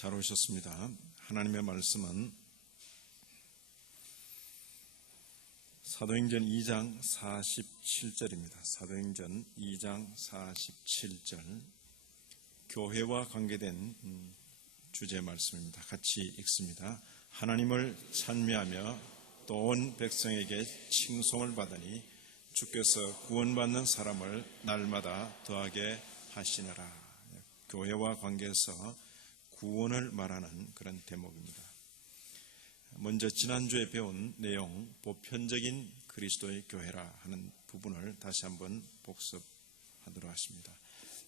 잘 오셨습니다. 하나님의 말씀은 사도행전 2장 47절입니다. 사도행전 2장 47절, 교회와 관계된 주제 말씀입니다. 같이 읽습니다. 하나님을 찬미하며 또 온 백성에게 칭송을 받으니 주께서 구원받는 사람을 날마다 더하게 하시느라. 교회와 관계에서 구원을 말하는 그런 대목입니다. 먼저 지난주에 배운 내용, 보편적인 그리스도의 교회라 하는 부분을 다시 한번 복습하도록 하십니다.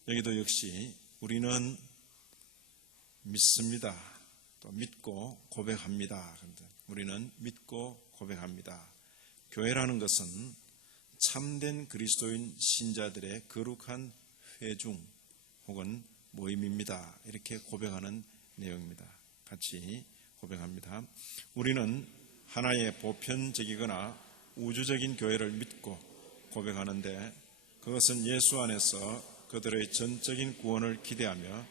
여기도 역시 우리는 믿습니다. 또 믿고 고백합니다. 우리는 믿고 고백합니다. 교회라는 것은 참된 그리스도인 신자들의 거룩한 회중 혹은 모임입니다. 이렇게 고백하는 내용입니다. 같이 고백합니다. 우리는 하나의 보편적이거나 우주적인 교회를 믿고 고백하는데, 그것은 예수 안에서 그들의 전적인 구원을 기대하며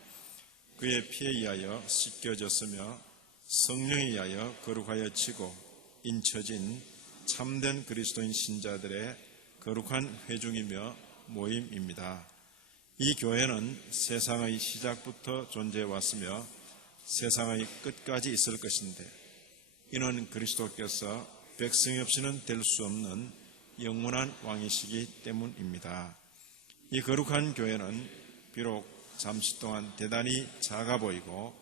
그의 피에 의하여 씻겨졌으며 성령에 의하여 거룩하여지고 인쳐진 참된 그리스도인 신자들의 거룩한 회중이며 모임입니다. 이 교회는 세상의 시작부터 존재해 왔으며 세상의 끝까지 있을 것인데, 이는 그리스도께서 백성이 없이는 될 수 없는 영원한 왕이시기 때문입니다. 이 거룩한 교회는 비록 잠시 동안 대단히 작아 보이고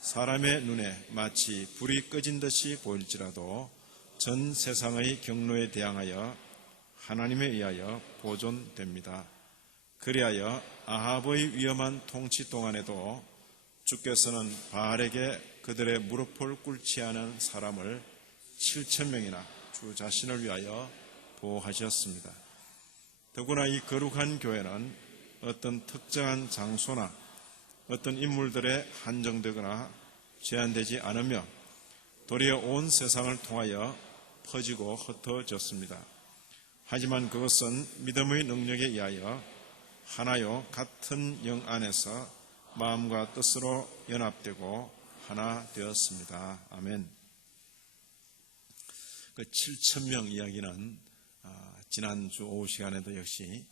사람의 눈에 마치 불이 꺼진 듯이 보일지라도 전 세상의 경로에 대항하여 하나님에 의하여 보존됩니다. 그리하여 아합의 위험한 통치 동안에도 주께서는 바알에게 그들의 무릎을 꿇지 않은 사람을 7,000명이나 주 자신을 위하여 보호하셨습니다. 더구나 이 거룩한 교회는 어떤 특정한 장소나 어떤 인물들에 한정되거나 제한되지 않으며 도리어 온 세상을 통하여 퍼지고 흩어졌습니다. 하지만 그것은 믿음의 능력에 의하여 하나요 같은 영 안에서 마음과 뜻으로 연합되고 하나 되었습니다. 아멘. 그 7,000명 이야기는 지난주 오후 시간에도 역시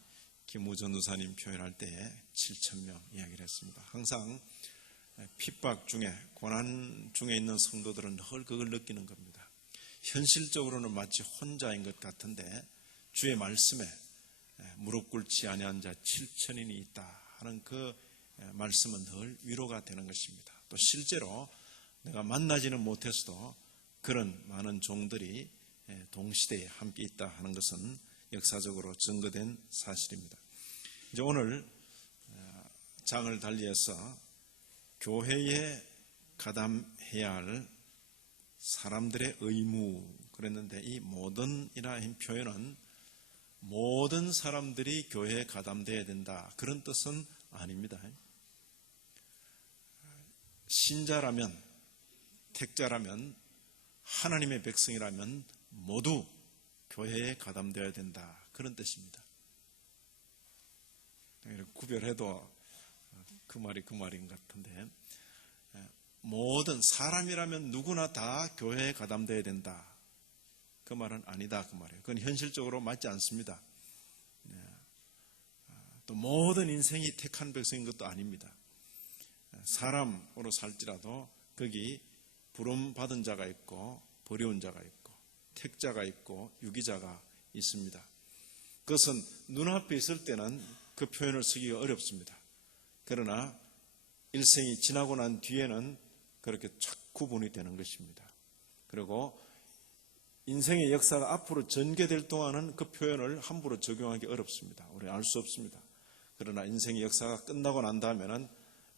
김우전 의사님 표현할 때에 7,000명 이야기를 했습니다. 항상 핍박 중에, 고난 중에 있는 성도들은 늘 그걸 느끼는 겁니다. 현실적으로는 마치 혼자인 것 같은데 주의 말씀에 무릎 꿇지 아니한 자 7,000인이 있다 하는 그 말씀은 늘 위로가 되는 것입니다. 또 실제로 내가 만나지는 못했어도 그런 많은 종들이 동시대에 함께 있다 하는 것은 역사적으로 증거된 사실입니다. 이제 오늘 장을 달리해서 교회에 가담해야 할 사람들의 의무 그랬는데, 이 모든이라는 표현은 모든 사람들이 교회에 가담되어야 된다 그런 뜻은 아닙니다. 신자라면, 택자라면, 하나님의 백성이라면 모두 교회에 가담되어야 된다 그런 뜻입니다. 구별해도 그 말이 그 말인 것 같은데, 모든 사람이라면 누구나 다 교회에 가담되어야 된다 그 말은 아니다 그 말이에요. 그건 현실적으로 맞지 않습니다. 또 모든 인생이 택한 백성인 것도 아닙니다. 사람으로 살지라도 거기 부름받은 자가 있고 버려온 자가 있고 택자가 있고 유기자가 있습니다. 그것은 눈앞에 있을 때는 그 표현을 쓰기가 어렵습니다. 그러나 일생이 지나고 난 뒤에는 그렇게 착 구분이 되는 것입니다. 그리고 인생의 역사가 앞으로 전개될 동안은 그 표현을 함부로 적용하기 어렵습니다. 우리는 알 수 없습니다. 그러나 인생의 역사가 끝나고 난 다음에는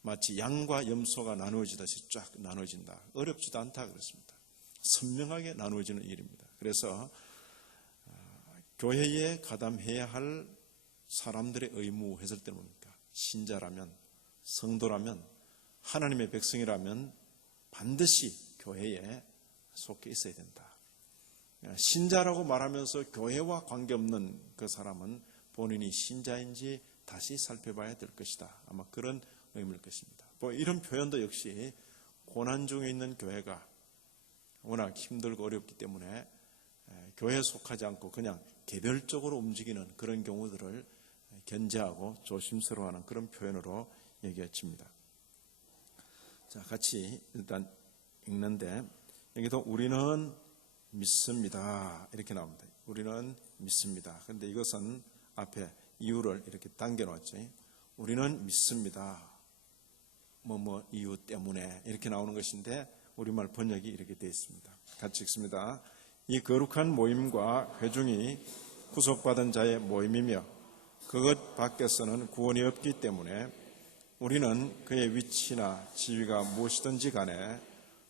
마치 양과 염소가 나누어지듯이 쫙 나누어진다. 어렵지도 않다 그랬습니다. 선명하게 나누어지는 일입니다. 그래서 교회에 가담해야 할 사람들의 의무 했을 때 뭡니까? 신자라면, 성도라면, 하나님의 백성이라면 반드시 교회에 속해 있어야 된다. 신자라고 말하면서 교회와 관계없는 그 사람은 본인이 신자인지 다시 살펴봐야 될 것이다. 아마 그런 의미일 것입니다. 뭐 이런 표현도 역시 고난 중에 있는 교회가 워낙 힘들고 어렵기 때문에 교회에 속하지 않고 그냥 개별적으로 움직이는 그런 경우들을 견제하고 조심스러워하는 그런 표현으로 얘기해집니다. 자, 같이 일단 읽는데 여기도 우리는 믿습니다 이렇게 나옵니다. 우리는 믿습니다. 그런데 이것은 앞에 이유를 이렇게 당겨놓았죠. 우리는 믿습니다. 뭐 이유 때문에 이렇게 나오는 것인데 우리말 번역이 이렇게 되어 있습니다. 같이 읽습니다. 이 거룩한 모임과 회중이 구속받은 자의 모임이며 그것 밖에서는 구원이 없기 때문에 우리는 그의 위치나 지위가 무엇이든지 간에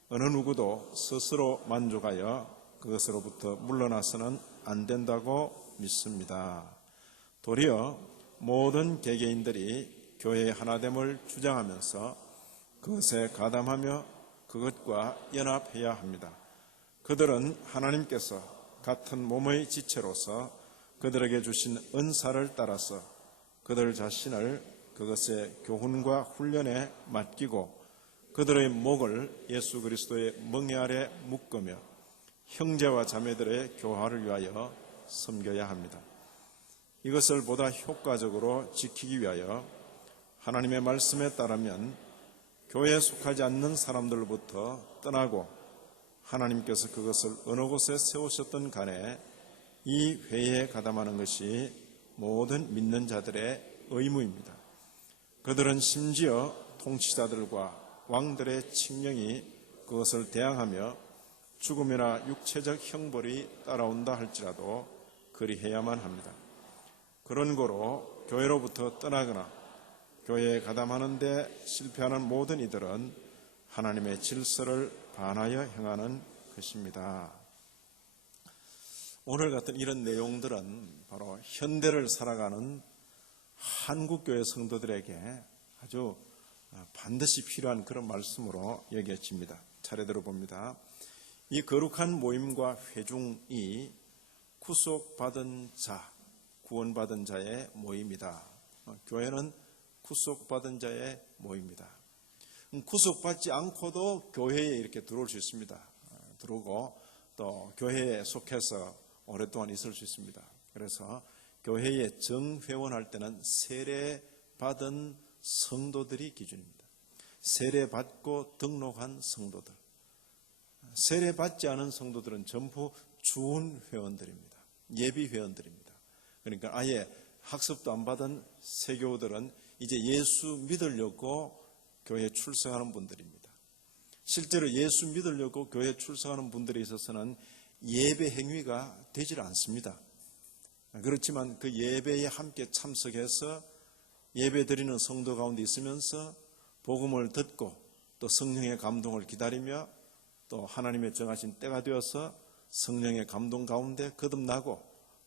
어느 누구도 스스로 만족하여 그것으로부터 물러나서는 안 된다고 믿습니다. 도리어 모든 개개인들이 교회의 하나됨을 주장하면서 그것에 가담하며 그것과 연합해야 합니다. 그들은 하나님께서 같은 몸의 지체로서 그들에게 주신 은사를 따라서 그들 자신을 그것의 교훈과 훈련에 맡기고 그들의 목을 예수 그리스도의 멍에 아래 묶으며 형제와 자매들의 교화를 위하여 섬겨야 합니다. 이것을 보다 효과적으로 지키기 위하여 하나님의 말씀에 따르면 교회에 속하지 않는 사람들로부터 떠나고 하나님께서 그것을 어느 곳에 세우셨던 간에 이 회의에 가담하는 것이 모든 믿는 자들의 의무입니다. 그들은 심지어 통치자들과 왕들의 칙령이 그것을 대항하며 죽음이나 육체적 형벌이 따라온다 할지라도 그리해야만 합니다. 그런 고로 교회로부터 떠나거나 교회에 가담하는 데 실패하는 모든 이들은 하나님의 질서를 반하여 행하는 것입니다. 오늘 같은 이런 내용들은 바로 현대를 살아가는 한국교회 성도들에게 아주 반드시 필요한 그런 말씀으로 여겨집니다. 차례대로 봅니다. 이 거룩한 모임과 회중이 구속받은 자, 구원받은 자의 모임이다. 교회는 구속받은 자의 모임이다. 구속받지 않고도 교회에 이렇게 들어올 수 있습니다. 들어오고 또 교회에 속해서 오랫동안 있을 수 있습니다. 그래서 교회에 정회원할 때는 세례받은 성도들이 기준입니다. 세례받고 등록한 성도들. 세례받지 않은 성도들은 전부 주훈회원들입니다. 예비회원들입니다. 그러니까 아예 학습도 안 받은 세교들은 이제 예수 믿으려고 교회에 출석하는 분들입니다. 실제로 예수 믿으려고 교회에 출석하는 분들에 있어서는 예배 행위가 되질 않습니다. 그렇지만 그 예배에 함께 참석해서 예배 드리는 성도 가운데 있으면서 복음을 듣고 또 성령의 감동을 기다리며 또 하나님의 정하신 때가 되어서 성령의 감동 가운데 거듭나고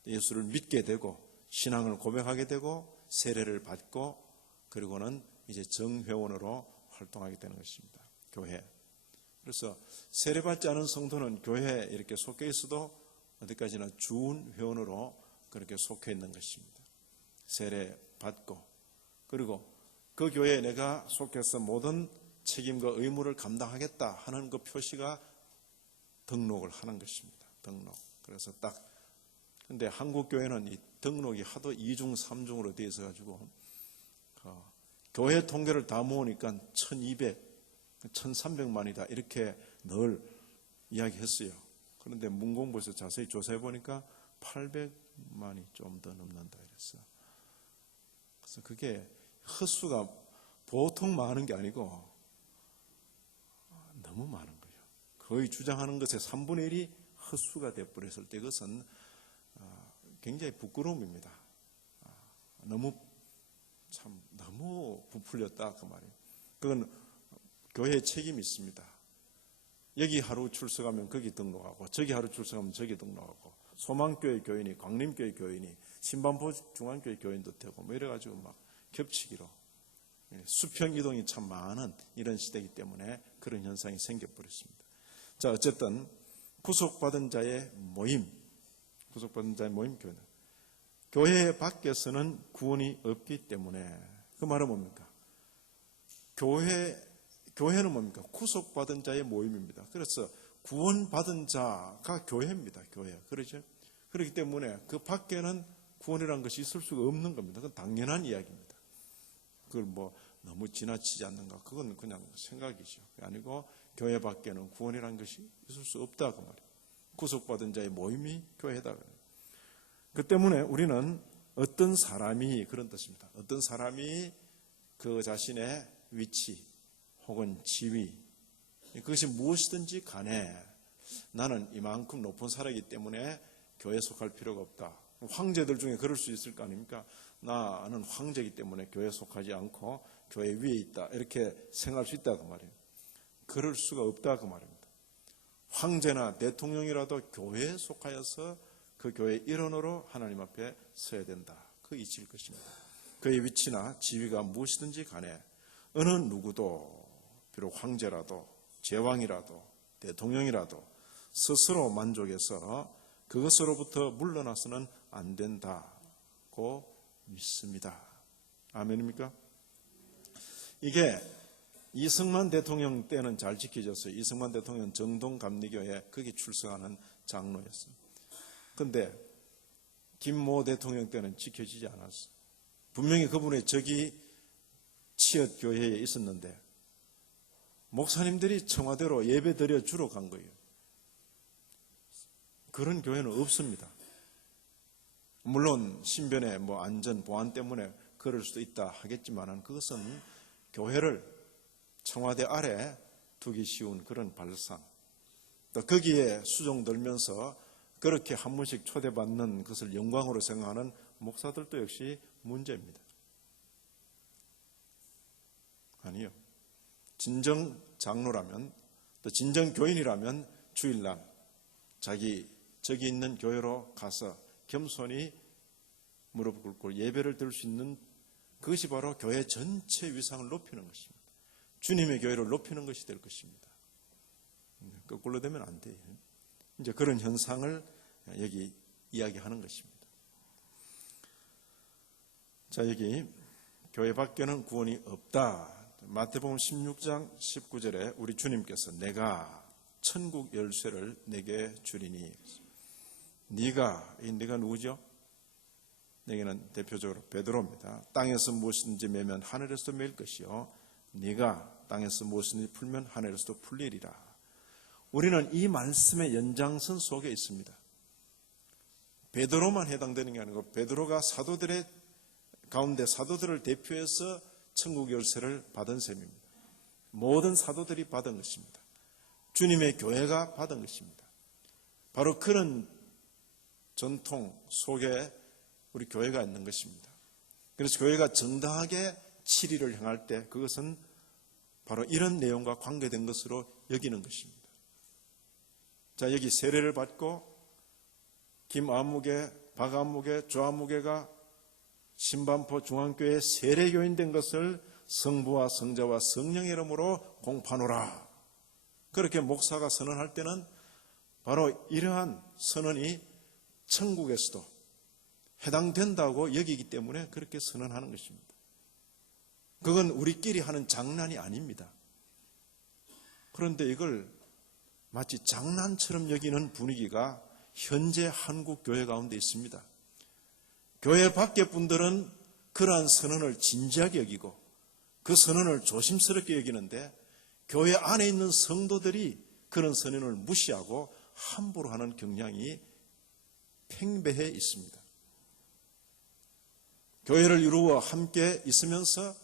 예수를 믿게 되고 신앙을 고백하게 되고 세례를 받고 그리고는 이제 정회원으로 활동하게 되는 것입니다. 교회. 그래서 세례받지 않은 성도는 교회에 이렇게 속해 있어도 어디까지나 주훈회원으로 그렇게 속해 있는 것입니다. 세례받고 그리고 그 교회에 내가 속해서 모든 책임과 의무를 감당하겠다 하는 그 표시가 등록을 하는 것입니다. 등록. 그래서 딱 근데 한국 교회는 이 등록이 하도 2중 3중으로 되어 있어 가지고 교회 통계를 다 모으니까 1200, 1300만이다 이렇게 늘 이야기했어요. 그런데 문공부에서 자세히 조사해 보니까 800만이 좀 더 넘는다 이랬어. 그래서 그게 헛수가 보통 많은 게 아니고 너무 많은 거예요. 거의 주장하는 것의 3분의 1이 헛수가 되어버렸을 때 그것은 굉장히 부끄러움입니다. 너무 부풀렸다 그 말이에요. 그건 교회의 책임이 있습니다. 여기 하루 출석하면 거기 등록하고 저기 하루 출석하면 저기 등록하고 소망교회 교인이 광림교회 교인이 신반포 중앙교회 교인도 되고 뭐 이래가지고 막 겹치기로 수평 이동이 참 많은 이런 시대이기 때문에 그런 현상이 생겨버렸습니다. 자, 어쨌든 구속받은 자의 모임, 구속받은 자의 모임 교회는 교회 밖에서는 구원이 없기 때문에 그 말은 뭡니까? 교회 교회는 뭡니까? 구속받은 자의 모임입니다. 그래서 구원받은 자가 교회입니다. 교회. 그렇죠? 그렇기 때문에 그 밖에는 구원이라는 것이 있을 수가 없는 겁니다. 그건 당연한 이야기입니다. 그걸 뭐 너무 지나치지 않는가? 그건 그냥 생각이죠. 아니고 교회 밖에는 구원이라는 것이 있을 수 없다 그 말이에요. 구속받은 자의 모임이 교회다. 그 때문에 우리는 어떤 사람이 그런 뜻입니다. 어떤 사람이 그 자신의 위치 혹은 지위 그것이 무엇이든지 간에 나는 이만큼 높은 사람이기 때문에 교회에 속할 필요가 없다. 황제들 중에 그럴 수 있을 거 아닙니까? 나는 황제이기 때문에 교회에 속하지 않고 교회 위에 있다. 이렇게 생각할 수 있다 그 말이에요. 그럴 수가 없다 그 말입니다. 황제나 대통령이라도 교회에 속하여서 그 교회의 일원으로 하나님 앞에 서야 된다. 그 이치일 것입니다. 그의 위치나 지위가 무엇이든지 간에 어느 누구도 비록 황제라도 제왕이라도 대통령이라도 스스로 만족해서 그것으로부터 물러나서는 안 된다고 믿습니다. 아멘입니까? 이게 이승만 대통령 때는 잘 지켜졌어요. 이승만 대통령 정동감리교회 거기 출석하는 장로였어요. 그런데 김모 대통령 때는 지켜지지 않았어요. 분명히 그분의 적이 치읓 교회에 있었는데 목사님들이 청와대로 예배 드려 주러 간 거예요. 그런 교회는 없습니다. 물론 신변의 안전 보안 때문에 그럴 수도 있다 하겠지만 그것은 교회를 청와대 아래 두기 쉬운 그런 발상. 또 거기에 수종들면서 그렇게 한 번씩 초대받는 것을 영광으로 생각하는 목사들도 역시 문제입니다. 아니요. 진정 장로라면 또 진정 교인이라면 주일날 자기 저기 있는 교회로 가서 겸손히 무릎 꿇고 예배를 드릴 수 있는 그것이 바로 교회 전체 위상을 높이는 것입니다. 주님의 교회를 높이는 것이 될 것입니다. 거꾸로 되면 안 돼요. 이제 그런 현상을 여기 이야기하는 것입니다. 자, 여기 교회 밖에는 구원이 없다. 마태복음 16장 19절에 우리 주님께서 내가 천국 열쇠를 내게 주리니 네가 누구죠? 내게는 대표적으로 베드로입니다. 땅에서 무엇이든지 매면 하늘에서도 매일 것이요 네가 땅에서 무엇이든지 풀면 하늘에서도 풀리리라. 우리는 이 말씀의 연장선 속에 있습니다. 베드로만 해당되는 게 아니고 베드로가 사도들의 가운데 사도들을 대표해서 천국 열쇠를 받은 셈입니다. 모든 사도들이 받은 것입니다. 주님의 교회가 받은 것입니다. 바로 그런 전통 속에 우리 교회가 있는 것입니다. 그래서 교회가 정당하게 치리를 행할 때 그것은 바로 이런 내용과 관계된 것으로 여기는 것입니다. 자, 여기 세례를 받고 김아무개, 박아무개, 조아무개가 신반포 중앙교회 세례교인 된 것을 성부와 성자와 성령의 이름으로 공파노라. 그렇게 목사가 선언할 때는 바로 이러한 선언이 천국에서도 해당된다고 여기기 때문에 그렇게 선언하는 것입니다. 그건 우리끼리 하는 장난이 아닙니다. 그런데 이걸 마치 장난처럼 여기는 분위기가 현재 한국 교회 가운데 있습니다. 교회 밖의 분들은 그러한 선언을 진지하게 여기고 그 선언을 조심스럽게 여기는데 교회 안에 있는 성도들이 그런 선언을 무시하고 함부로 하는 경향이 팽배해 있습니다. 교회를 이루어 함께 있으면서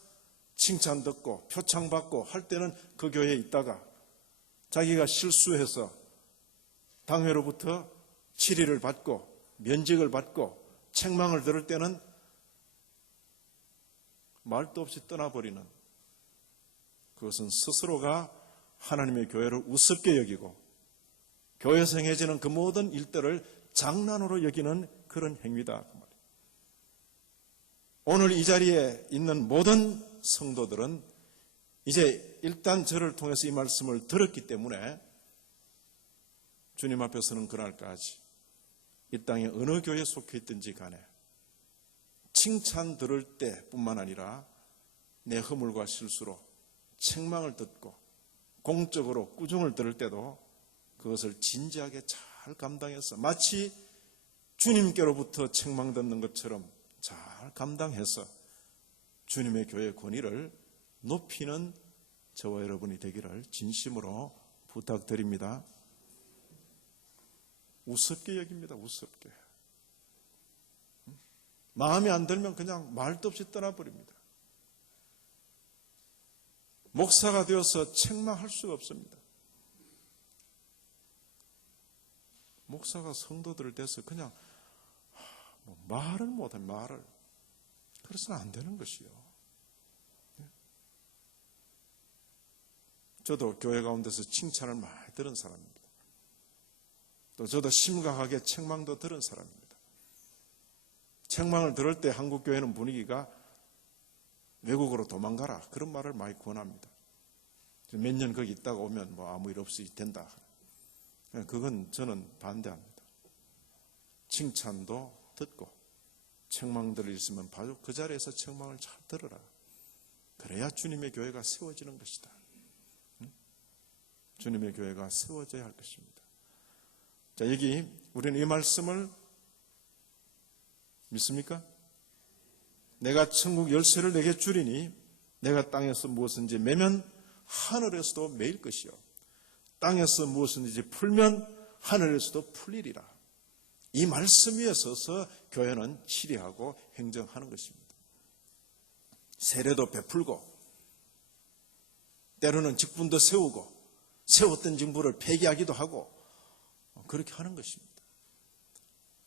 칭찬 듣고 표창 받고 할 때는 그 교회에 있다가 자기가 실수해서 당회로부터 치리를 받고 면직을 받고 책망을 들을 때는 말도 없이 떠나버리는, 그것은 스스로가 하나님의 교회를 우습게 여기고 교회에서 행해지는 그 모든 일들을 장난으로 여기는 그런 행위다. 오늘 이 자리에 있는 모든 성도들은 이제 일단 저를 통해서 이 말씀을 들었기 때문에 주님 앞에서는 그날까지 이 땅에 어느 교회에 속해 있든지 간에 칭찬 들을 때뿐만 아니라 내 허물과 실수로 책망을 듣고 공적으로 꾸중을 들을 때도 그것을 진지하게 잘 감당해서 마치 주님께로부터 책망 듣는 것처럼 잘 감당해서 주님의 교회 권위를 높이는 저와 여러분이 되기를 진심으로 부탁드립니다. 우습게 여깁니다. 우습게. 마음에 안 들면 그냥 말도 없이 떠나버립니다. 목사가 되어서 책망할 수가 없습니다. 목사가 성도들을 대해서 그냥 말을 못해, 말을. 그래서는 안 되는 것이요. 저도 교회 가운데서 칭찬을 많이 들은 사람입니다. 또 저도 심각하게 책망도 들은 사람입니다. 책망을 들을 때 한국 교회는 분위기가 외국으로 도망가라 그런 말을 많이 권합니다. 몇 년 거기 있다가 오면 뭐 아무 일 없이 된다. 그건 저는 반대합니다. 칭찬도 듣고 책망들이 있으면 바로 그 자리에서 책망을 잘 들어라. 그래야 주님의 교회가 세워지는 것이다. 주님의 교회가 세워져야 할 것입니다. 자, 여기 우리는 이 말씀을 믿습니까? 내가 천국 열쇠를 내게 주리니 내가 땅에서 무엇인지 매면 하늘에서도 매일 것이요 땅에서 무엇인지 풀면 하늘에서도 풀리리라. 이 말씀 위에 서서 교회는 치리하고 행정하는 것입니다. 세례도 베풀고 때로는 직분도 세우고 세웠던 직분을 폐기하기도 하고 그렇게 하는 것입니다.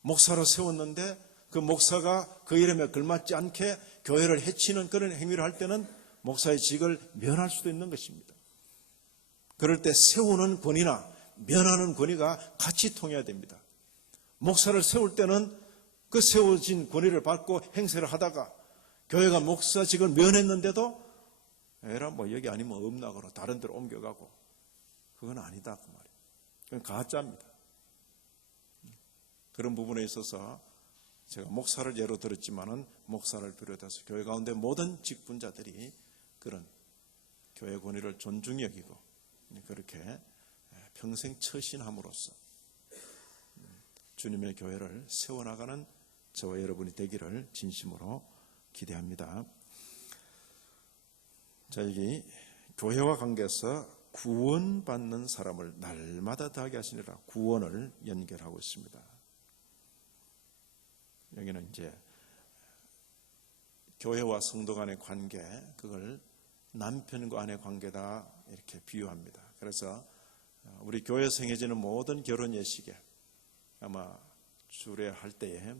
목사로 세웠는데 그 목사가 그 이름에 걸맞지 않게 교회를 해치는 그런 행위를 할 때는 목사의 직을 면할 수도 있는 것입니다. 그럴 때 세우는 권위나 면하는 권위가 같이 통해야 됩니다. 목사를 세울 때는 그 세워진 권위를 받고 행세를 하다가 교회가 목사직을 면했는데도 에라 뭐 여기 아니면 없나고로 다른 데로 옮겨가고 그건 아니다 그 말이에요. 그건 가짜입니다. 그런 부분에 있어서 제가 목사를 예로 들었지만은 목사를 비롯해서 교회 가운데 모든 직분자들이 그런 교회 권위를 존중히 여기고 그렇게 평생 처신함으로써 주님의 교회를 세워나가는 저와 여러분이 되기를 진심으로 기대합니다. 자, 여기 교회와 관계에서 구원받는 사람을 날마다 더하게 하시니라 구원을 연결하고 있습니다. 여기는 이제 교회와 성도 간의 관계, 그걸 남편과 아내 관계다 이렇게 비유합니다. 그래서 우리 교회에서 행해지는 모든 결혼 예식에 아마 주례할 때에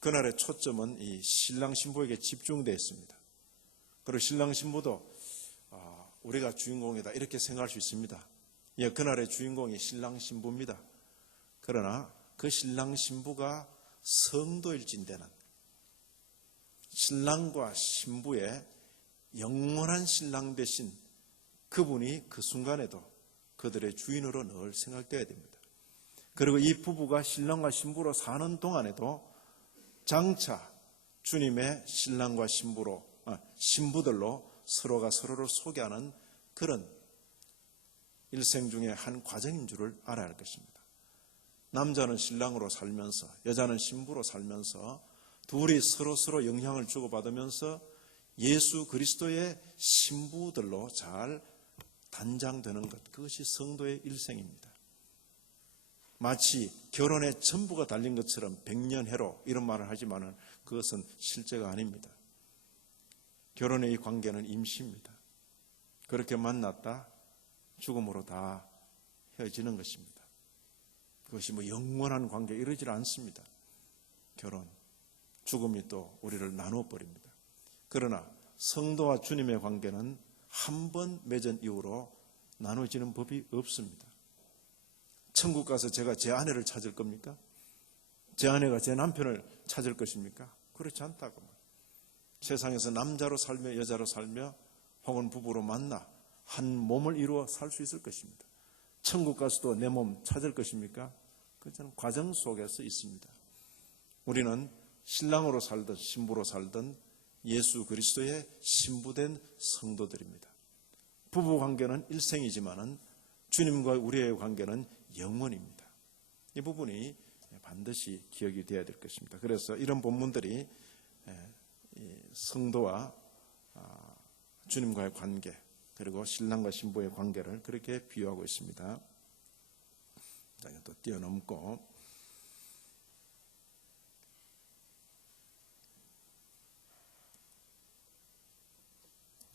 그날의 초점은 이 신랑 신부에게 집중되어 있습니다. 그리고 신랑 신부도 우리가 주인공이다 이렇게 생각할 수 있습니다. 예, 그날의 주인공이 신랑 신부입니다. 그러나 그 신랑 신부가 성도일진대는 신랑과 신부의 영원한 신랑 되신 그분이 그 순간에도 그들의 주인으로 늘 생각되어야 됩니다. 그리고 이 부부가 신랑과 신부로 사는 동안에도 장차 주님의 신랑과 신부들로 서로가 서로를 소개하는 그런 일생 중에 한 과정인 줄을 알아야 할 것입니다. 남자는 신랑으로 살면서 여자는 신부로 살면서 둘이 서로 영향을 주고받으면서 예수 그리스도의 신부들로 잘 단장되는 것, 그것이 성도의 일생입니다. 마치 결혼의 전부가 달린 것처럼 백년해로 이런 말을 하지만은 그것은 실제가 아닙니다. 결혼의 이 관계는 임시입니다. 그렇게 만났다 죽음으로 다 헤어지는 것입니다. 그것이 뭐 영원한 관계 이러질 않습니다. 결혼, 죽음이 또 우리를 나누어 버립니다. 그러나 성도와 주님의 관계는 한 번 맺은 이후로 나눠지는 법이 없습니다. 천국 가서 제가 제 아내를 찾을 겁니까? 제 아내가 제 남편을 찾을 것입니까? 그렇지 않다고 말이에요. 세상에서 남자로 살며 여자로 살며 혹은 부부로 만나 한 몸을 이루어 살 수 있을 것입니다. 천국 가서도 내 몸 찾을 것입니까? 그것은 과정 속에서 있습니다. 우리는 신랑으로 살든 신부로 살든 예수 그리스도의 신부된 성도들입니다. 부부 관계는 일생이지만은 주님과 우리의 관계는 영원입니다. 이 부분이 반드시 기억이 되어야 될 것입니다. 그래서 이런 본문들이 성도와 주님과의 관계, 그리고 신랑과 신부의 관계를 그렇게 비유하고 있습니다. 자, 또 뛰어넘고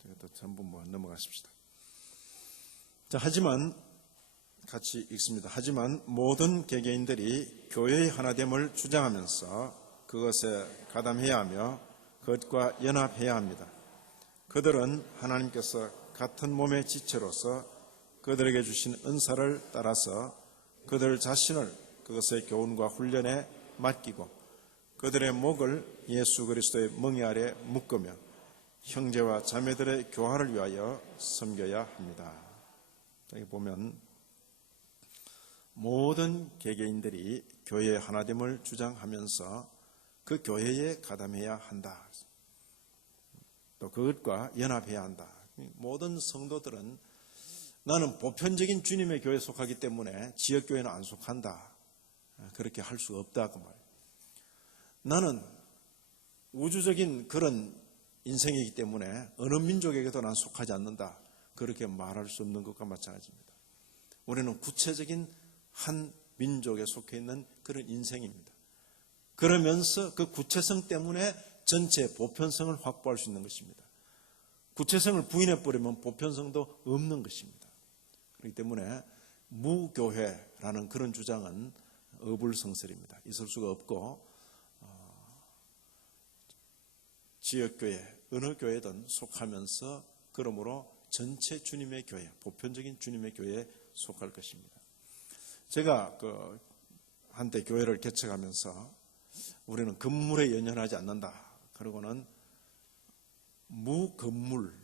제가 또 전부 넘어가십시다. 자, 하지만 같이 읽습니다. 하지만 모든 개개인들이 교회의 하나됨을 주장하면서 그것에 가담해야 하며 그것과 연합해야 합니다. 그들은 하나님께서 같은 몸의 지체로서 그들에게 주신 은사를 따라서 그들 자신을 그것의 교훈과 훈련에 맡기고 그들의 목을 예수 그리스도의 멍에 아래 묶으며 형제와 자매들의 교화를 위하여 섬겨야 합니다. 여기 보면 모든 개개인들이 교회의 하나됨을 주장하면서 그 교회에 가담해야 한다. 또 그것과 연합해야 한다. 모든 성도들은 나는 보편적인 주님의 교회에 속하기 때문에 지역교회는 안 속한다. 그렇게 할 수 없다. 그 말이에요. 나는 우주적인 그런 인생이기 때문에 어느 민족에게도 난 속하지 않는다. 그렇게 말할 수 없는 것과 마찬가지입니다. 우리는 구체적인 한 민족에 속해 있는 그런 인생입니다. 그러면서 그 구체성 때문에 전체 보편성을 확보할 수 있는 것입니다. 구체성을 부인해버리면 보편성도 없는 것입니다. 그렇기 때문에 무교회라는 그런 주장은 어불성설입니다. 있을 수가 없고 지역교회, 어느 교회든 속하면서 그러므로 전체 주님의 교회, 보편적인 주님의 교회에 속할 것입니다. 제가 한때 교회를 개척하면서 우리는 건물에 연연하지 않는다. 그리고는 무건물,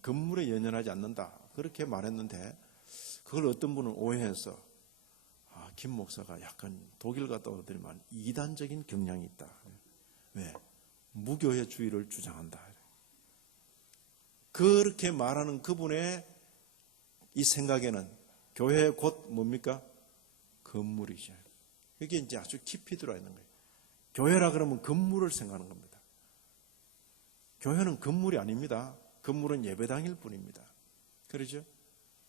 건물에 연연하지 않는다. 그렇게 말했는데 그걸 어떤 분은 오해해서 김 목사가 약간 독일 갔다 오더니만 이단적인 경향이 있다. 왜? 무교회주의를 주장한다. 그렇게 말하는 그분의 이 생각에는 교회 곧 뭡니까? 건물이죠. 이게 이제 아주 깊이 들어와 있는 거예요. 교회라 그러면 건물을 생각하는 겁니다. 교회는 건물이 아닙니다. 건물은 예배당일 뿐입니다. 그렇죠?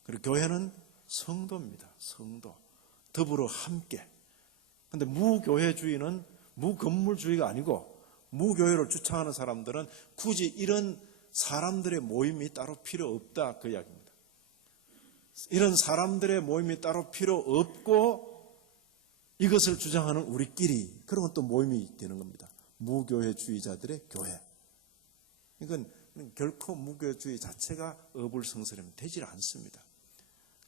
그리고 교회는 성도입니다. 성도. 더불어 함께. 그런데 무교회주의는 무건물주의가 아니고 무교회를 주창하는 사람들은 굳이 이런 사람들의 모임이 따로 필요 없다. 그 이야기입니다. 이런 사람들의 모임이 따로 필요 없고 이것을 주장하는 우리끼리 그러면 또 모임이 되는 겁니다. 무교회주의자들의 교회. 이건 결코 무교회주의 자체가 어불성설이면 되질 않습니다.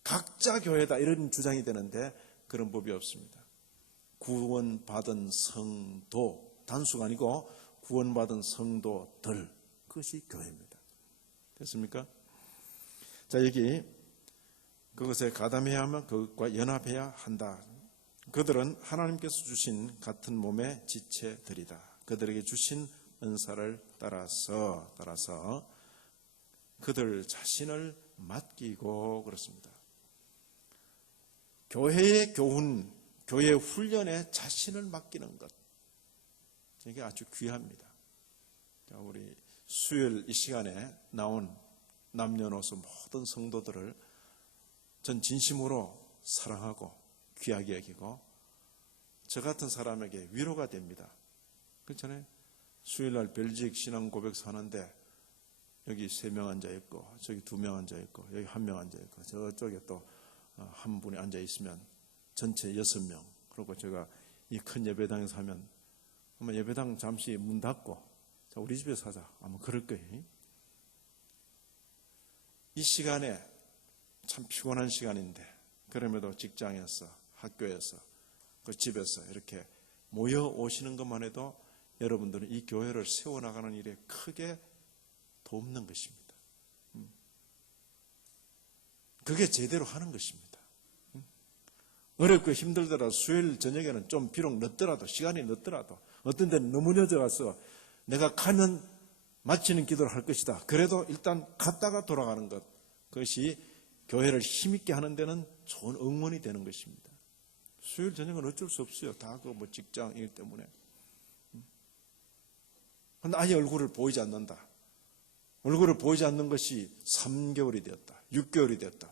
각자 교회다 이런 주장이 되는데 그런 법이 없습니다. 구원받은 성도, 단수가 아니고 구원받은 성도들, 그것이 교회입니다. 됐습니까? 자, 여기 그것에 가담해야 하면 그것과 연합해야 한다. 그들은 하나님께서 주신 같은 몸의 지체들이다. 그들에게 주신 은사를 따라서 그들 자신을 맡기고 그렇습니다. 교회의 교훈, 교회 훈련에 자신을 맡기는 것. 이게 아주 귀합니다. 자, 우리 수요일 이 시간에 나온 남녀노소 모든 성도들을 전 진심으로 사랑하고 귀하게 여기고 저 같은 사람에게 위로가 됩니다. 그렇잖아요. 수요일날 벨직 신앙 고백서 하는데 여기 3명 앉아있고 저기 2명 앉아있고 여기 1명 앉아있고 저쪽에 또 한 분이 앉아있으면 전체 6명. 그리고 제가 이 큰 예배당에서 하면 아마 예배당 잠시 문 닫고 자, 우리 집에서 하자. 아마 그럴 거예요. 이 시간에 참 피곤한 시간인데 그럼에도 직장에서 학교에서 그 집에서 이렇게 모여 오시는 것만 해도 여러분들은 이 교회를 세워나가는 일에 크게 돕는 것입니다. 그게 제대로 하는 것입니다. 어렵고 힘들더라도 수요일 저녁에는 좀 비록 늦더라도 시간이 늦더라도 어떤 데는 너무 늦어가서 내가 가면 마치는 기도를 할 것이다. 그래도 일단 갔다가 돌아가는 것 그것이 교회를 힘있게 하는 데는 좋은 응원이 되는 것입니다. 수요일 저녁은 어쩔 수 없어요. 다 그 뭐 직장 일 때문에. 그런데 아예 얼굴을 보이지 않는다. 얼굴을 보이지 않는 것이 3개월이 되었다. 6개월이 되었다.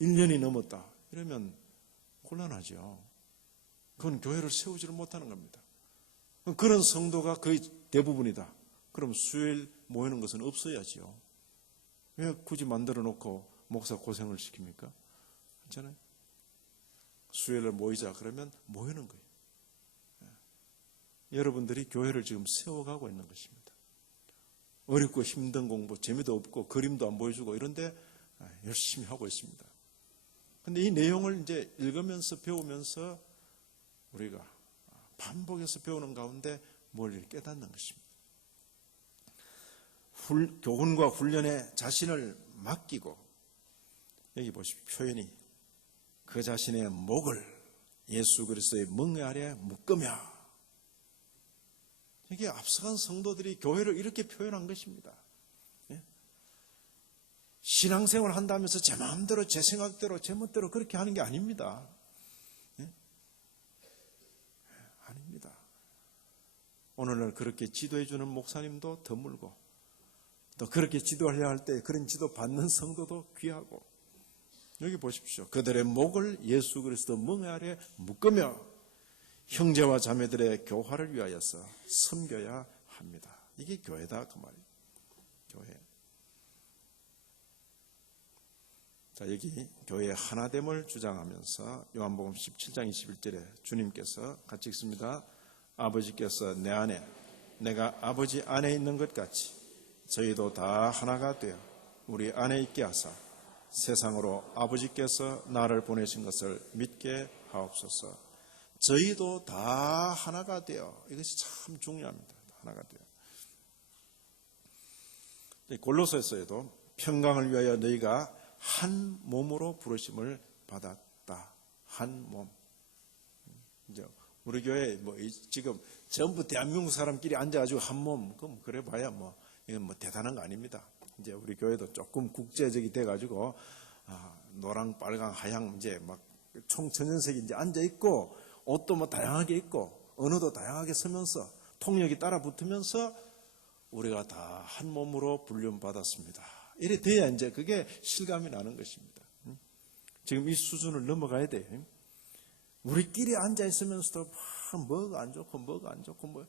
1년이 넘었다. 이러면 곤란하죠. 그건 교회를 세우지를 못하는 겁니다. 그런 성도가 거의 대부분이다. 그럼 수요일 모이는 것은 없어야지요. 왜 굳이 만들어 놓고 목사 고생을 시킵니까? 그렇잖아요. 수요일에 모이자 그러면 모이는 거예요. 여러분들이 교회를 지금 세워가고 있는 것입니다. 어렵고 힘든 공부, 재미도 없고 그림도 안 보여주고 이런데 열심히 하고 있습니다. 그런데 이 내용을 이제 읽으면서 배우면서 우리가 반복해서 배우는 가운데 뭘 깨닫는 것입니다. 교훈과 훈련에 자신을 맡기고, 여기 보십시오. 표현이 그 자신의 목을 예수 그리스도의 멍에 아래 묶으며, 이게 앞서간 성도들이 교회를 이렇게 표현한 것입니다. 신앙생활을 한다면서 제 마음대로 제 생각대로 제 멋대로 그렇게 하는 게 아닙니다. 아닙니다. 오늘날 그렇게 지도해 주는 목사님도 드물고, 또 그렇게 지도하려 할 때 그런 지도 받는 성도도 귀하고, 여기 보십시오. 그들의 목을 예수 그리스도 멍에 아래 묶으며 형제와 자매들의 교화를 위하여서 섬겨야 합니다. 이게 교회다 그 말이에요. 교회. 자, 여기 교회의 하나됨을 주장하면서 요한복음 17장 21절에 주님께서 같이 읽습니다. 아버지께서 내 안에, 내가 아버지 안에 있는 것 같이 저희도 다 하나가 되어 우리 안에 있게 하사 세상으로 아버지께서 나를 보내신 것을 믿게 하옵소서. 저희도 다 하나가 되어, 이것이 참 중요합니다. 하나가 되어. 골로새서에도 평강을 위하여 너희가 한 몸으로 부르심을 받았다. 한 몸. 이제 우리 교회 뭐 지금 전부 대한민국 사람끼리 앉아가지고 한 몸, 그럼 그래 봐야 뭐 이건 뭐 대단한 거 아닙니다. 이제 우리 교회도 조금 국제적이 돼가지고 노랑, 빨강, 하양 이제 막 총천연색이 이제 앉아 있고, 옷도 뭐 다양하게 입고 언어도 다양하게 쓰면서 통역이 따라 붙으면서 우리가 다 한 몸으로 불륜 받았습니다. 이래 돼야 이제 그게 실감이 나는 것입니다. 지금 이 수준을 넘어가야 돼요. 우리끼리 앉아 있으면서도 뭐가 안 좋고 뭐가 안 좋고 뭐,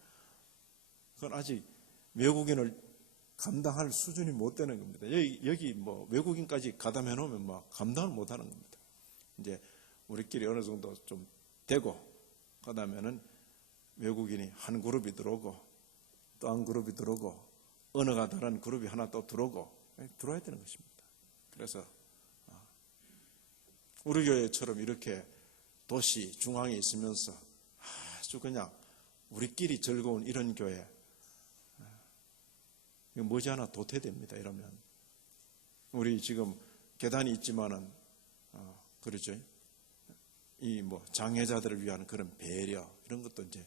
그건 아직 외국인을 감당할 수준이 못 되는 겁니다. 여기 뭐 외국인까지 가담해 놓으면 막 감당을 못 하는 겁니다. 이제 우리끼리 어느 정도 좀 되고, 그다음에는 외국인이 한 그룹이 들어오고 또 한 그룹이 들어오고 언어가 다른 그룹이 하나 또 들어오고 들어와야 되는 것입니다. 그래서 우리 교회처럼 이렇게 도시 중앙에 있으면서 아주 그냥 우리끼리 즐거운 이런 교회, 머지않아 도태됩니다. 이러면 우리 지금 계단이 있지만은 그렇죠. 이 뭐 장애자들을 위한 그런 배려 이런 것도 이제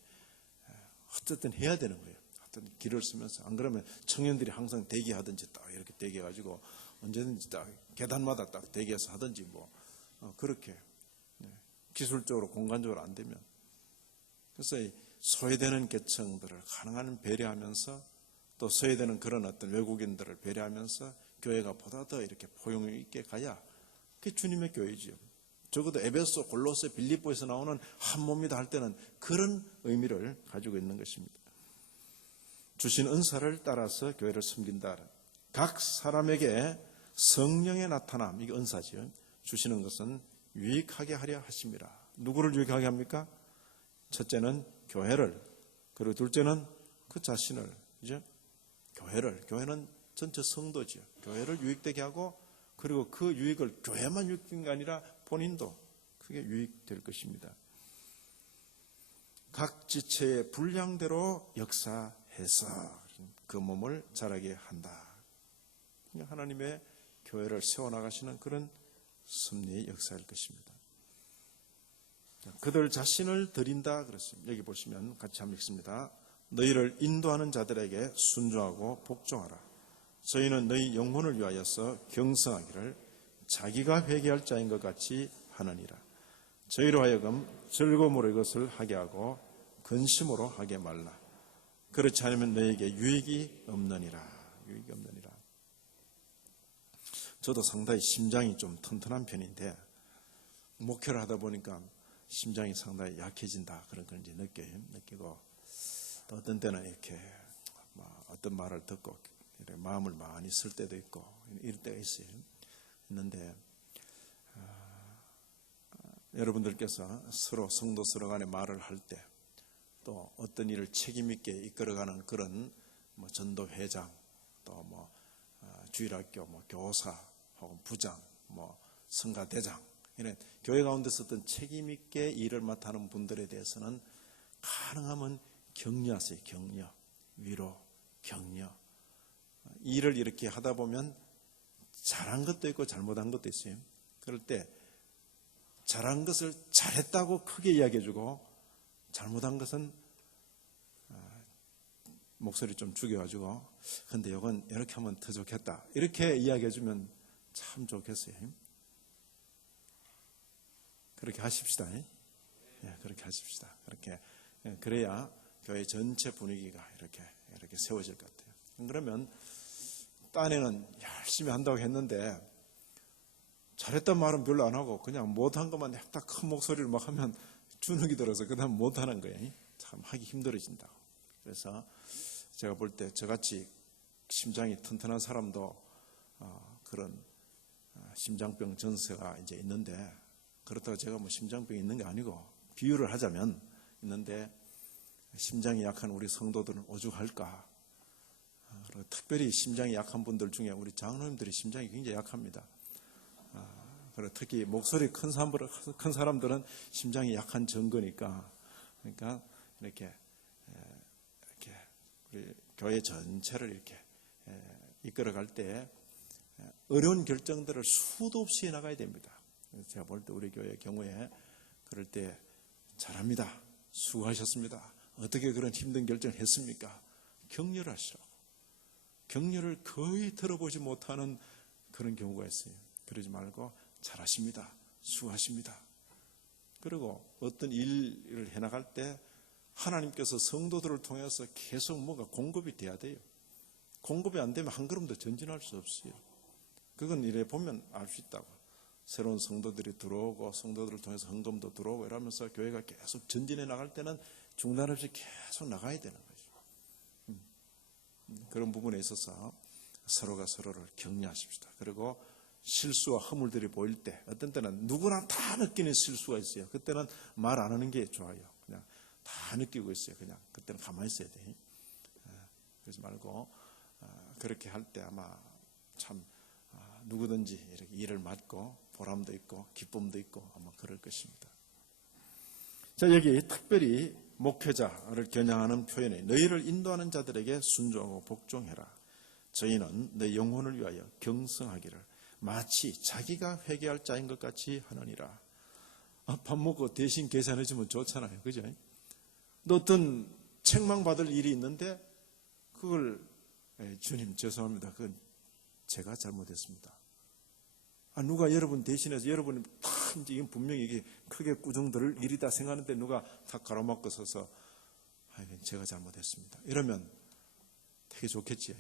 어쨌든 해야 되는 거예요. 어떤 길을 쓰면서, 안 그러면 청년들이 항상 대기하든지 딱 이렇게 대기해가지고 언제든지 딱 계단마다 딱 대기해서 하든지 뭐 그렇게 기술적으로 공간적으로 안 되면, 그래서 소외되는 계층들을 가능한 배려하면서 또 소외되는 그런 어떤 외국인들을 배려하면서 교회가 보다 더 이렇게 포용 있게 가야 그게 주님의 교회지요. 적어도 에베소, 골로새, 빌립보에서 나오는 한 몸이다 할 때는 그런 의미를 가지고 있는 것입니다. 주신 은사를 따라서 교회를 섬긴다. 각 사람에게 성령의 나타남, 이게 은사지요. 주시는 것은 유익하게 하려 하심이라. 누구를 유익하게 합니까? 첫째는 교회를, 그리고 둘째는 그 자신을, 이제 교회는 전체 성도지요. 교회를 유익되게 하고, 그리고 그 유익을 교회만 유익된 게 아니라 본인도 그게 유익될 것입니다. 각 지체의 분량대로 역사해서 그 몸을 자라게 한다. 하나님의 교회를 세워나가시는 그런 섭리의 역사일 것입니다. 그들 자신을 드린다 그랬습니다. 여기 보시면 같이 한번 읽습니다. 너희를 인도하는 자들에게 순종하고 복종하라. 저희는 너희 영혼을 위하여서 경성하기를 자기가 회개할 자인 것 같이 하느니라. 저희로 하여금 즐거움으로 이것을 하게 하고 근심으로 하게 말라. 그렇지 않으면 너에게 유익이 없느니라. 유익이 없느니라. 저도 상당히 심장이 좀 튼튼한 편인데 목회를 하다 보니까 심장이 상당히 약해진다 그런 걸 이제 느끼고 또 어떤 때는 이렇게 어떤 말을 듣고 마음을 많이 쓸 때도 있고 이럴 때가 있는데 여러분들께서 서로 성도 서로 간에 말을 할 때 또 어떤 일을 책임 있게 이끌어가는 그런 전도회장 또 주일학교 교사 혹은 부장 성가대장 이런 교회 가운데서 어떤 책임 있게 일을 맡아하는 분들에 대해서는 가능하면 격려하세요. 격려, 위로, 격려. 일을 이렇게 하다 보면 잘한 것도 있고 잘못한 것도 있어요. 그럴 때 잘한 것을 잘했다고 크게 이야기해주고 잘못한 것은 목소리 좀 죽여가지고 근데 이건 이렇게 하면 더 좋겠다 이렇게 이야기해주면 참 좋겠어요. 그렇게 하십시다. 그렇게 하십시다. 그렇게 그래야 교회 전체 분위기가 이렇게 세워질 것 같아요. 그러면 딴에는 열심히 한다고 했는데 잘했단 말은 별로 안 하고 그냥 못한 것만 딱 큰 목소리를 막 하면 주눅이 들어서 그 다음 못하는 거예요. 참 하기 힘들어진다고. 그래서 제가 볼 때 저같이 심장이 튼튼한 사람도 그런 심장병 전세가 이제 있는데 그렇다고 제가 심장병이 있는 게 아니고 비유를 하자면 있는데 심장이 약한 우리 성도들은 오죽할까. 그리고 특별히 심장이 약한 분들 중에 우리 장로님들이 심장이 굉장히 약합니다. 그리고 특히 목소리 큰 사람들은 심장이 약한 증거니까 그러니까 이렇게 우리 교회 전체를 이렇게 이끌어갈 때 어려운 결정들을 수도 없이 해나가야 됩니다. 제가 볼 때 우리 교회의 경우에 그럴 때 잘합니다. 수고하셨습니다. 어떻게 그런 힘든 결정을 했습니까? 격려를 하시라고. 격려를 거의 들어보지 못하는 그런 경우가 있어요. 그러지 말고 잘하십니다. 수고하십니다. 그리고 어떤 일을 해나갈 때 하나님께서 성도들을 통해서 계속 뭔가 공급이 돼야 돼요. 공급이 안 되면 한 걸음도 전진할 수 없어요. 그건 이래 보면 알 수 있다고. 새로운 성도들이 들어오고 성도들을 통해서 헌금도 들어오고 이러면서 교회가 계속 전진해 나갈 때는 중단 없이 계속 나가야 되는 거죠. 그런 부분에 있어서 서로가 서로를 격려하십시다. 그리고 실수와 허물들이 보일 때 어떤 때는 누구나 다 느끼는 실수가 있어요. 그때는 말 안 하는 게 좋아요. 그냥 다 느끼고 있어요. 그냥 그때는 가만히 있어야 돼. 그러지 말고 그렇게 할 때 아마 참 누구든지 이렇게 일을 맡고 보람도 있고 기쁨도 있고 아마 그럴 것입니다. 자, 여기 특별히 목회자를 겨냥하는 표현에 너희를 인도하는 자들에게 순종하고 복종해라. 저희는 내 영혼을 위하여 경성하기를 마치 자기가 회개할 자인 것 같이 하느니라. 밥 먹고 대신 계산해 주면 좋잖아요. 그죠? 또 어떤 책망받을 일이 있는데 그걸 주님 죄송합니다. 그건 제가 잘못했습니다. 누가 여러분 대신해서 여러분이 다 이제 이건 분명히 이게 크게 꾸중들을 일이다 생각하는데 누가 다 가로막고 서서 이건 제가 잘못했습니다. 이러면 되게 좋겠지.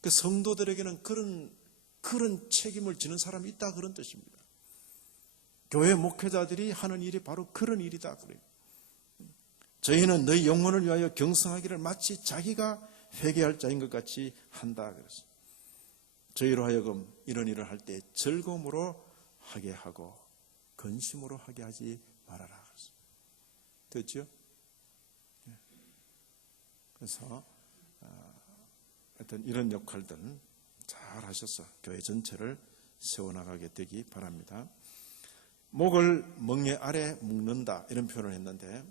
그 성도들에게는 그런 책임을 지는 사람이 있다 그런 뜻입니다. 교회 목회자들이 하는 일이 바로 그런 일이다 그래요. 저희는 너희 영혼을 위하여 경성하기를 마치 자기가 회개할 자인 것 같이 한다 그랬어요. 저희로 하여금 이런 일을 할 때 즐거움으로 하게 하고 근심으로 하게 하지 말아라 그랬어요. 됐죠? 그래서 하여튼 이런 역할들 잘 하셔서 교회 전체를 세워나가게 되기 바랍니다. 목을 멍에 아래 묶는다 이런 표현을 했는데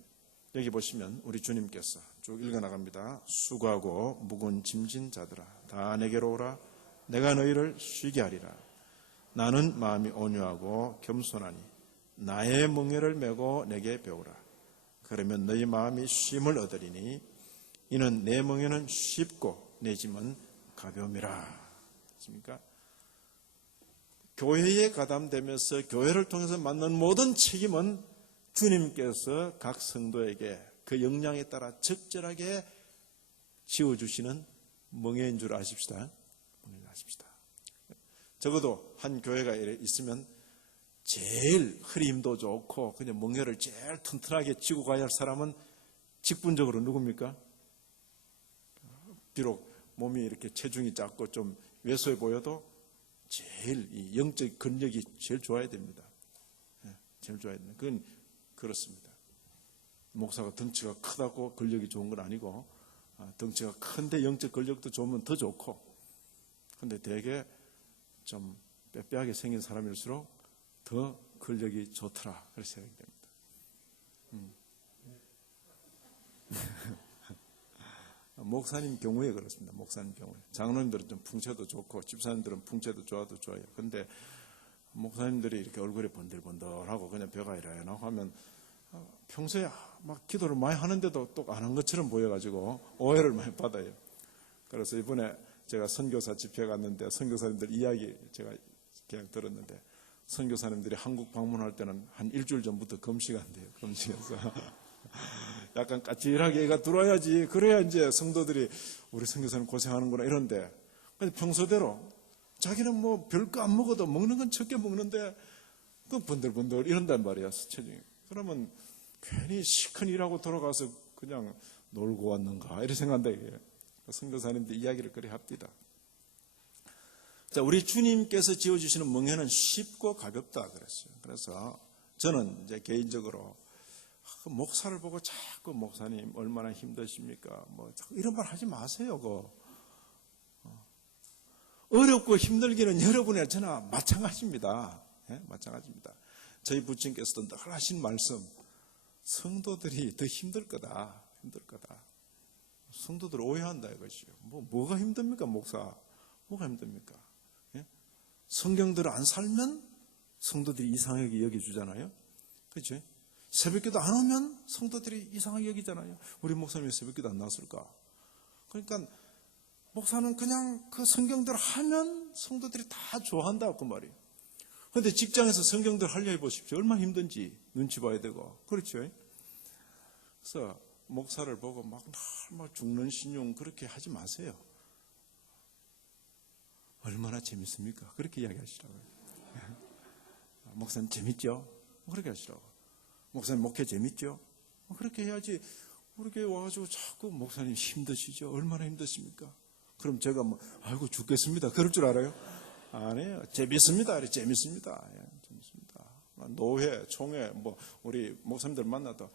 여기 보시면 우리 주님께서 쭉 읽어나갑니다. 수고하고 무거운 짐진 자들아 다 내게로 오라. 내가 너희를 쉬게 하리라. 나는 마음이 온유하고 겸손하니 나의 멍에를 메고 내게 배우라. 그러면 너희 마음이 쉼을 얻으리니 이는 내 멍에는 쉽고 내 짐은 가벼움이라. 그렇습니까? 교회에 가담되면서 교회를 통해서 맡는 모든 책임은 주님께서 각 성도에게 그 역량에 따라 적절하게 지어주시는 멍에인 줄 아십시다. 적어도 한 교회가 있으면 제일 허리 힘도 좋고 그냥 멍에를 제일 튼튼하게 쥐고 가야 할 사람은 직분적으로 누굽니까? 비록 몸이 이렇게 체중이 작고 좀 왜소해 보여도 제일 이 영적 근력이 제일 좋아야 됩니다. 제일 좋아야 됩니다. 그건 그렇습니다. 목사가 덩치가 크다고 근력이 좋은 건 아니고 덩치가 큰데 영적 근력도 좋으면 더 좋고, 근데 되게 좀 빼빼하게 생긴 사람일수록 더 근력이 좋더라 그렇게 생각이 됩니다. 목사님 경우에 그렇습니다. 목사님 경우에 장로님들은 좀 풍채도 좋고 집사님들은 풍채도 좋아도 좋아요. 근데 목사님들이 이렇게 얼굴이 번들번들하고 그냥 벼가 이래나 하면 평소에 막 기도를 많이 하는데도 또 안 한 것처럼 보여가지고 오해를 많이 받아요. 그래서 이번에 제가 선교사 집회 갔는데 선교사님들 이야기 제가 그냥 들었는데, 선교사님들이 한국 방문할 때는 한 일주일 전부터 금식한대요. 금식해서 약간 까칠하게 애가 들어와야지, 그래야 이제 성도들이 우리 선교사님 고생하는구나 이런데, 근데 평소대로 자기는 뭐 별거 안 먹어도 먹는 건 적게 먹는데 그 번들번들 이런단 말이야, 체중이. 그러면 괜히 시큰 일하고 돌아가서 그냥 놀고 왔는가 이렇게 생각한다 이게. 선교사님들 이야기를 그리 합디다. 자, 우리 주님께서 지어주시는 멍에는 쉽고 가볍다 그랬어요. 그래서 저는 이제 개인적으로 목사를 보고 자꾸 목사님 얼마나 힘드십니까? 뭐 이런 말 하지 마세요. 어렵고 힘들기는 여러분의 저나 마찬가지입니다. 예? 마찬가지입니다. 저희 부친께서도 늘 하신 말씀, 성도들이 더 힘들 거다. 성도들 오해한다 이것이요. 뭐가 힘듭니까, 목사? 뭐가 힘듭니까? 예? 성경대로 안 살면 성도들이 이상하게 여겨주잖아요. 그렇죠? 새벽기도 안 오면 성도들이 이상하게 여기잖아요. 우리 목사님이 새벽기도 안 나왔을까? 그러니까 목사는 그냥 그 성경대로 하면 성도들이 다 좋아한다 그 말이에요. 그런데 직장에서 성경대로 하려 해보십시오. 얼마나 힘든지 눈치 봐야 되고. 그렇죠? 그래서 목사를 보고 막 죽는 신용 그렇게 하지 마세요. 얼마나 재밌습니까? 그렇게 이야기하시라고요. 목사님 재밌죠? 그렇게 하시라고. 목사님 목회 재밌죠? 그렇게 해야지. 우리 교회 와가지고 자꾸 목사님 힘드시죠? 얼마나 힘드십니까? 그럼 제가 아이고 죽겠습니다 그럴 줄 알아요? 아니에요. 재밌습니다. 재밌습니다. 예, 재밌습니다. 노회, 총회, 우리 목사님들 만나도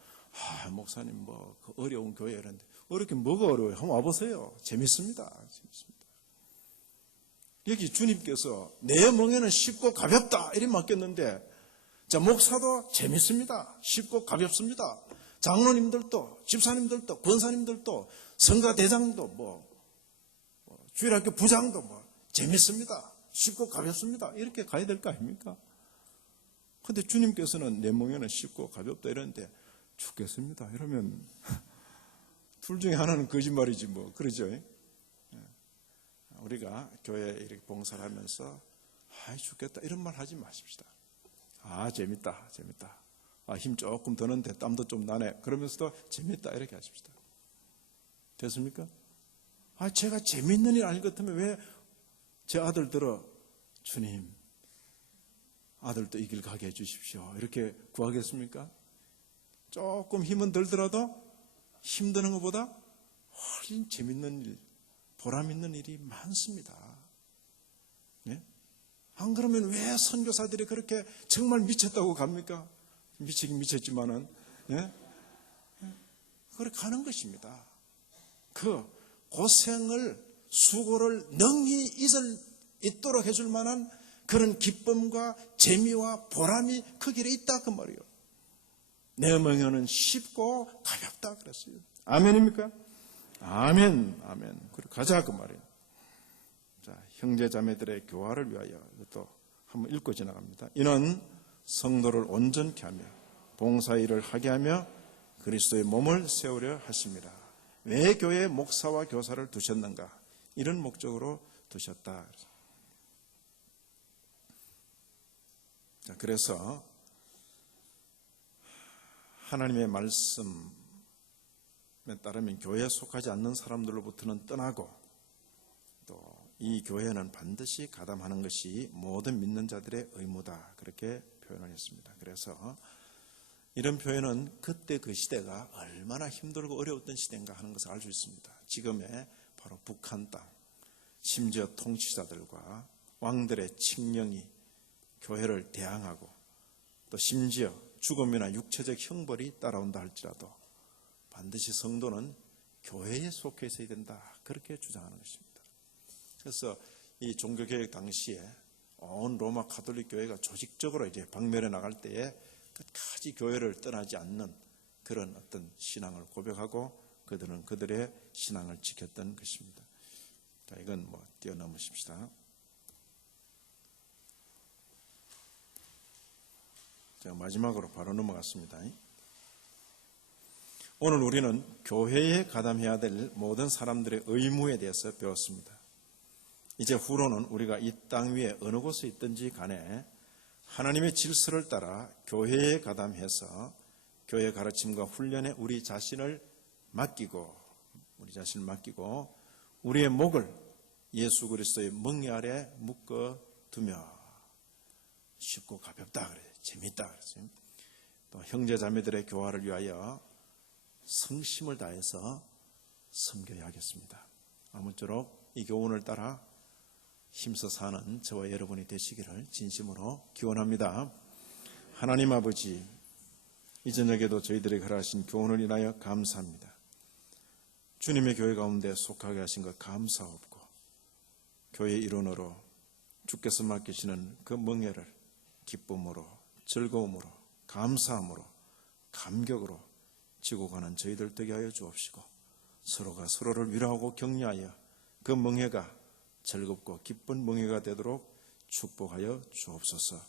목사님 그 어려운 교회 이런데, 어렵게 뭐가 어려워요? 한번 와보세요. 재밌습니다. 여기 주님께서 내 멍에는 쉽고 가볍다 이렇게 맡겼는데, 자, 목사도 재밌습니다. 쉽고 가볍습니다. 장로님들도, 집사님들도, 권사님들도, 성가대장도, 주일학교 부장도 재밌습니다. 쉽고 가볍습니다. 이렇게 가야 될 거 아닙니까? 근데 주님께서는 내 멍에는 쉽고 가볍다 이러는데 죽겠습니다 이러면 둘 중에 하나는 거짓말이지 그러죠? 우리가 교회에 이렇게 봉사를 하면서 죽겠다 이런 말 하지 마십시다. 재밌다. 힘 조금 드는데 땀도 좀 나네. 그러면서도 재밌다 이렇게 하십시다. 됐습니까? 제가 재밌는 일 아닐 것 같으면 왜 제 아들 들어 주님 아들도 이 길 가게 해주십시오 이렇게 구하겠습니까? 조금 힘은 들더라도 힘드는 것보다 훨씬 재밌는 일, 보람 있는 일이 많습니다. 예? 안 그러면 왜 선교사들이 그렇게 정말 미쳤다고 갑니까? 미치긴 미쳤지만은, 예? 그렇게 가는 것입니다. 그 고생을, 수고를 능히 있도록 해줄 만한 그런 기쁨과 재미와 보람이 그 길에 있다 그 말이에요. 내 멍에는 쉽고 가볍다 그랬어요. 아멘입니까? 아멘. 그래 가자 그 말이에요. 자, 형제 자매들의 교화를 위하여 이것도 한번 읽고 지나갑니다. 이는 성도를 온전케 하며 봉사일을 하게 하며 그리스도의 몸을 세우려 하십니다. 왜 교회에 목사와 교사를 두셨는가? 이런 목적으로 두셨다. 자, 그래서 하나님의 말씀에 따르면 교회에 속하지 않는 사람들로부터는 떠나고 또 이 교회는 반드시 가담하는 것이 모든 믿는 자들의 의무다. 그렇게 표현을 했습니다. 그래서 이런 표현은 그때 그 시대가 얼마나 힘들고 어려웠던 시대인가 하는 것을 알 수 있습니다. 지금의 바로 북한 땅, 심지어 통치자들과 왕들의 칙령이 교회를 대항하고 또 심지어 죽음이나 육체적 형벌이 따라온다 할지라도 반드시 성도는 교회에 속해 있어야 된다. 그렇게 주장하는 것입니다. 그래서 이 종교개혁 당시에 온 로마 가톨릭 교회가 조직적으로 이제 박멸해 나갈 때에 끝까지 교회를 떠나지 않는 그런 어떤 신앙을 고백하고 그들은 그들의 신앙을 지켰던 것입니다. 자, 이건 뛰어넘으십시다. 자, 마지막으로 바로 넘어갔습니다. 오늘 우리는 교회에 가담해야 될 모든 사람들의 의무에 대해서 배웠습니다. 이제 후로는 우리가 이 땅 위에 어느 곳에 있든지 간에 하나님의 질서를 따라 교회에 가담해서 교회 가르침과 훈련에 우리 자신을 맡기고 우리의 목을 예수 그리스도의 멍에 아래 묶어두며 쉽고 가볍다 그래요. 재밌다 그랬어요. 또 형제 자매들의 교화를 위하여 성심을 다해서 섬겨야 하겠습니다. 아무쪼록 이 교훈을 따라 힘써 사는 저와 여러분이 되시기를 진심으로 기원합니다. 하나님 아버지, 이 저녁에도 저희들에게 허락하신 교훈을 인하여 감사합니다. 주님의 교회 가운데 속하게 하신 것 감사하옵고 교회 일원으로 주께서 맡기시는 그 멍에를 기쁨으로 즐거움으로 감사함으로 감격으로 지고 가는 저희들 되게 하여 주옵시고 서로가 서로를 위로하고 격려하여 그 멍에가 즐겁고 기쁜 멍에가 되도록 축복하여 주옵소서.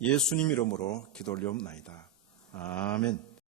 예수님 이름으로 기도 올리옵나이다. 아멘.